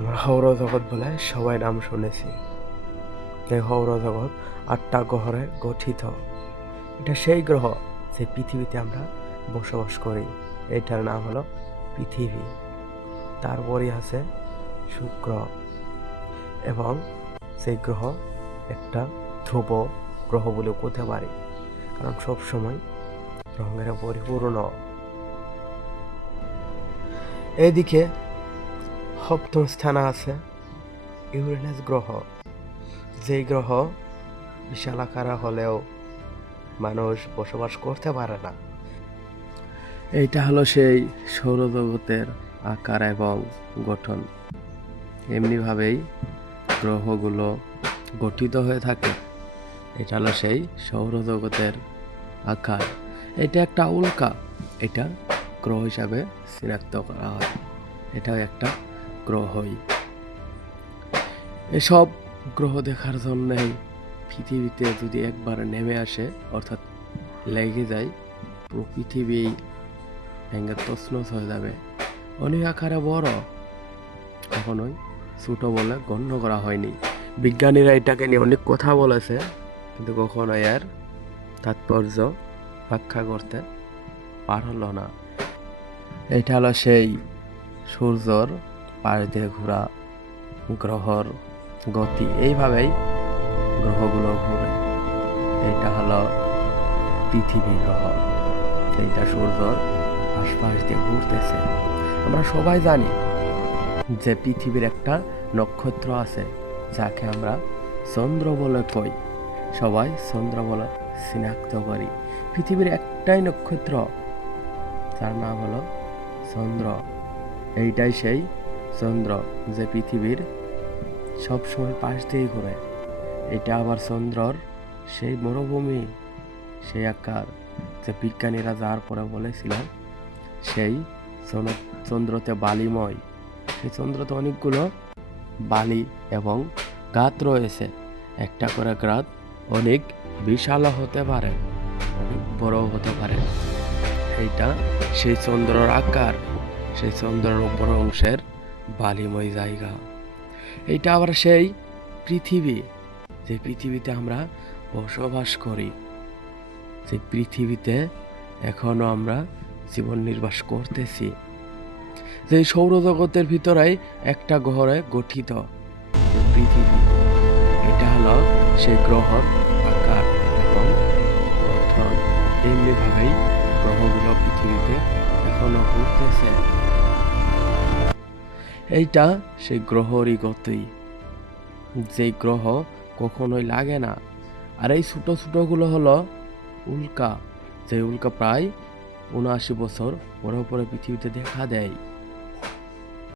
আমরা সৌরজগৎ বলে সবাই নাম শুনেছি। এই সৌরজগৎ আটটা গ্রহরে গঠিত। এটা সেই গ্রহ যে পৃথিবীতে আমরা বসবাস করি। এটার নাম হলো পৃথিবী তারপরই আছে শুক্র এবং সেই গ্রহ একটা ধ্রুব গ্রহ বলেও করতে পারি। কারণ সবসময় রঙের পরিপূর্ণ। এদিকে সপ্তম স্থানে আছে ইউরেনাস গ্রহ। যেই গ্রহ বিশাল আকারে হলেও মানুষ বসবাস করতে পারে না। এইটা হলো সেই সৌরজগতের আকার এবং গঠন। এমনিভাবেই গ্রহগুলো গঠিত হয়ে থাকে। এটা হলো সেই সৌরজগতের আকার। এটা একটা উল্কা। এটা গ্রহ হিসাবে চিনাক্ত করা হয়। এটাও একটা গ্রহই এসব গ্রহ দেখার জন্যই পৃথিবীতে যদি একবার নেমে আসে, অর্থাৎ লেগে যায় পুরো পৃথিবী ভেঙে তছনছ হয়ে যাবে। অনেক আকারে বড় কখনোই ছোট বলে গণ্য করা হয়নি। বিজ্ঞানীরা এটাকে নিয়ে অনেক কথা বলেছে, কিন্তু কখনো এর তাৎপর্য ব্যাখ্যা করতে পারল না। এটা হলো সেই সূর্যর পাশ দিয়ে ঘোরা গ্রহর গতি। এইভাবেই গ্রহগুলো ঘুরে। এইটা হলো পৃথিবী গ্রহ। এইটা সূর্যর আশপাশ দিয়ে ঘুরতেছে। আমরা সবাই জানি যে পৃথিবীর একটা নক্ষত্র আছে, যাকে আমরা চন্দ্র বলে কই। সবাই চন্দ্র বলে চিনাক্ত করি। পৃথিবীর একটাই নক্ষত্র, যার নাম হলো চন্দ্র। এইটাই সেই চন্দ্র যে পৃথিবীর সবসময় পাশ দিয়ে ঘুরে, এটা আবার চন্দ্রর সেই মরুভূমি, সেই আকার যে বিজ্ঞানীরা যার পরে বলেছিল সেই চন- চন্দ্রতে বালিময়। সেই চন্দ্রতে অনেকগুলো বালি এবং গাত রয়েছে। একটা করে গাত অনেক বিশাল হতে পারে, অনেক বড় হতে পারে। এইটা সেই চন্দ্রর আকার, সেই চন্দ্রর উপর অংশের বালিময় জায়গা। এইটা আবার সেই পৃথিবী, যে পৃথিবীতে আমরা বসবাস করি। সেই পৃথিবীতে এখনও আমরা জীবন নির্বাস করতেছি। যে সৌরজগতের ভিতরেই একটা গ্রহে গঠিত পৃথিবী। এটা হলো সেই গ্রহর আকার এবং গঠন। এমনিভাবেই গ্রহগুলো পৃথিবীতে এখনও ঘুরতেছে। এইটা সেই গ্রহরই গতি। যেই গ্রহ কখনোই লাগে না। আর এই ছোটো ছোটোগুলো হলো উল্কা। যে উল্কা প্রায় উনআশি বছর পরে পরে পৃথিবীতে দেখা দেয়।